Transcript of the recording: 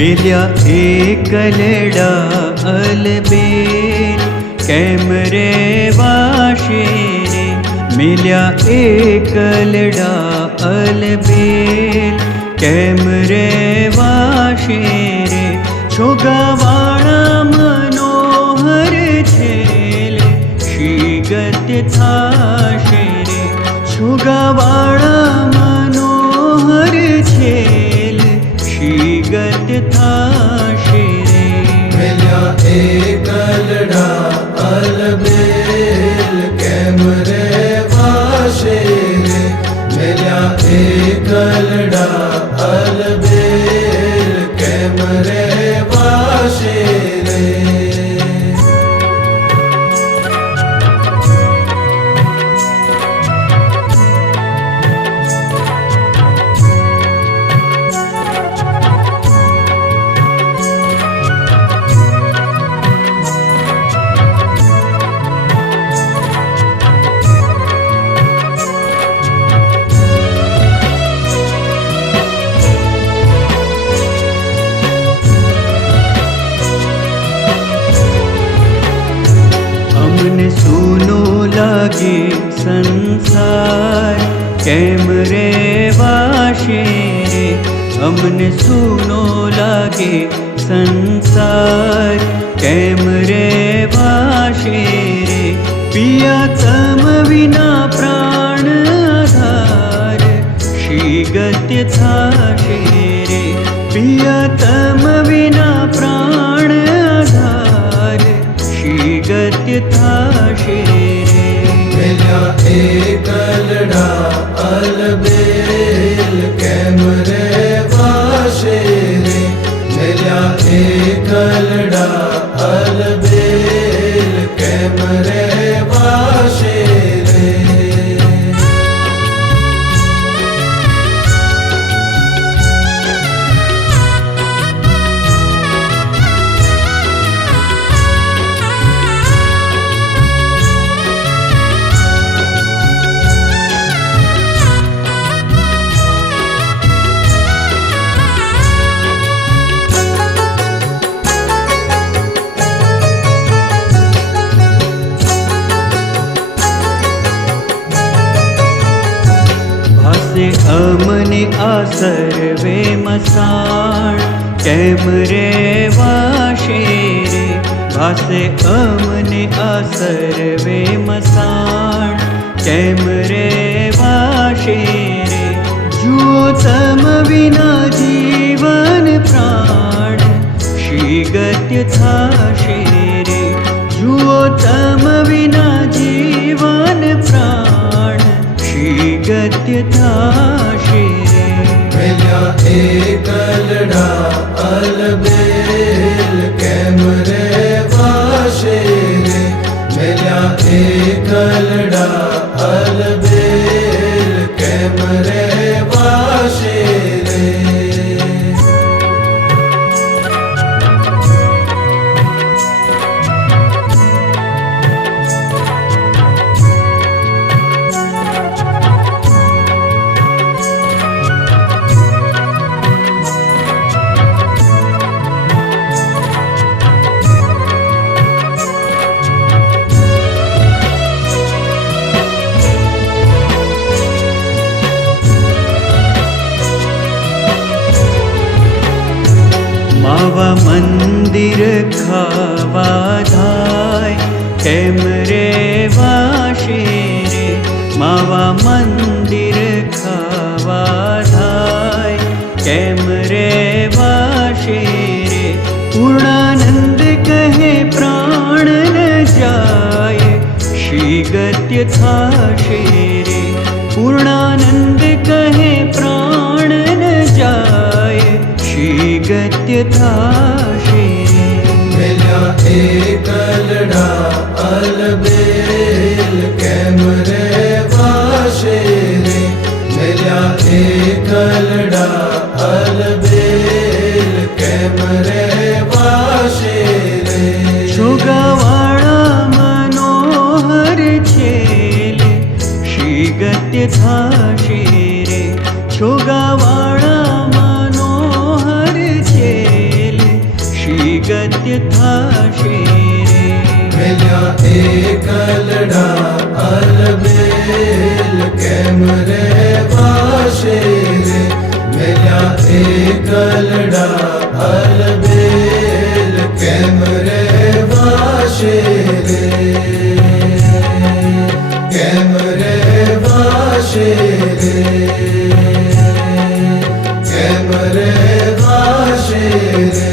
मिल्या एकलड़ा अलबेल केम रे वाशे रे। मिल्या एकलड़ा अलबेल केम रे वाशे रे। छोगावाड़ा मनोहर छेले शीगत थाशे रे। छोगावाड़ा मनोहर छेले शीगत थाशे रे। मिल्या एकलड़ा अलबेल केम रे वाशे रे। मिल्या एकलड़ा अलबेल केम रे वाशे रे। अमने सुनो लागे संसार केम रे वाशे रे। अमने सुनो लागे संसार केम रे वाशे रे। पिया तम विना प्राण आधार शीगत थाशे रे। पिया तम विना प्राण आधार शीगत थाशे रे। मिल्या एकलड़ा अलबेल केम रे वाशे रे। मिल्या एकलड़ा अलबेल केम रे वाशे रे। भासे अमने आसर वे मसाण केम रे वाशे रे। भासे अमने आसर वे मसाण केम रे वाशे रे। जुओ तम विना जीवन प्राण शीगत थाशे रे। जुओ तम विना जीवन प्राण शीगत थाशे रे। मिल्या एकलड़ा अलबेल केम रे वाशे रे। मिल्या एकलड़ा अलबेल केम रे वाशे रे। मावा मंदिर खावा धाय केम रे वाशे रे। मावा मंदिर खावा धाय केम रे वाशे रे। पूर्णानंद कहे प्राण न जाए शीगत थाशे रे। पूर्णानंद कहे प्राण न जाए शीगत थाशे रे। मिल्या एकलड़ा अलबेल केम रे वाशे रे। मिल्या एकलड़ा अलबेल केम रे वाशे रे। छोगावाड़ा मनोहर छेले शीगत थाशे रे। छोगावाड़ा मनोहर छेले એકલડા અલબેલ કેમ રહેવાશે રે કેમ રહેવાશે રે કેમ રહેવાશે રે